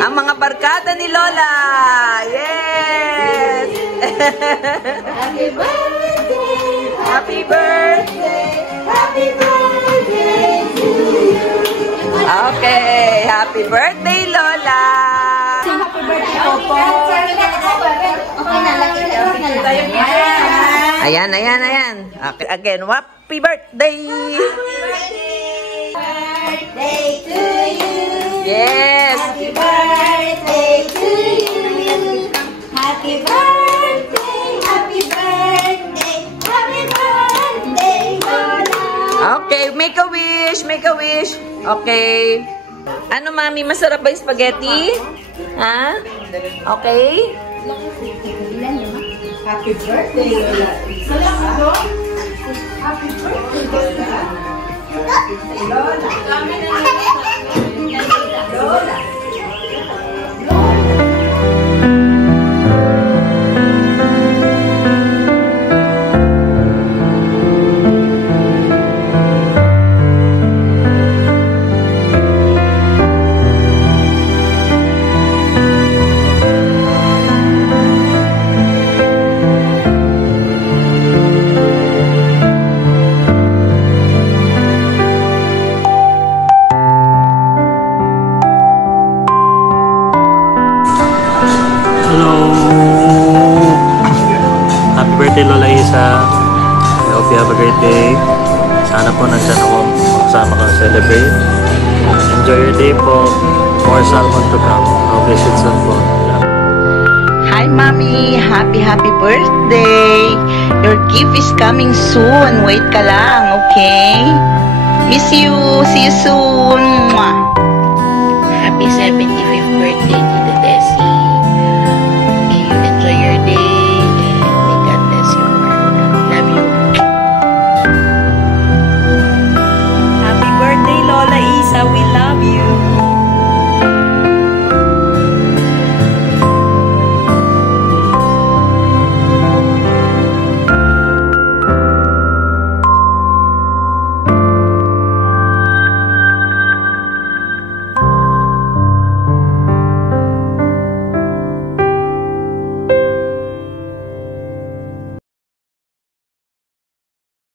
Ang mga barkada ni Lola. Yes! Happy birthday! Happy birthday! Happy birthday to you! Okay, happy birthday, Lola! Happy birthday po. Okay na, lagi na lang. Ayan, ayan, ayan. Okay, again, happy birthday! Birthday to you! Yes! Happy birthday to you! Happy birthday! Happy birthday! Happy birthday, Lola! Okay, make a wish, make a wish. Okay. Ano, Mami? Masarap ba yung spaghetti? Ha? Okay? Happy birthday, Lola! Happy birthday, Lola! Lola! Happy birthday, Lola Isa. I hope you have a great day. Sana po nandyan ako kasama ka celebrate. Enjoy your day po. More salmon to come. I'll visit soon po. Hi, Mami. Happy, happy birthday. Your gift is coming soon. Wait ka lang, okay? Miss you. See you soon. Mwah. Happy 75th birthday, Tita Tessie.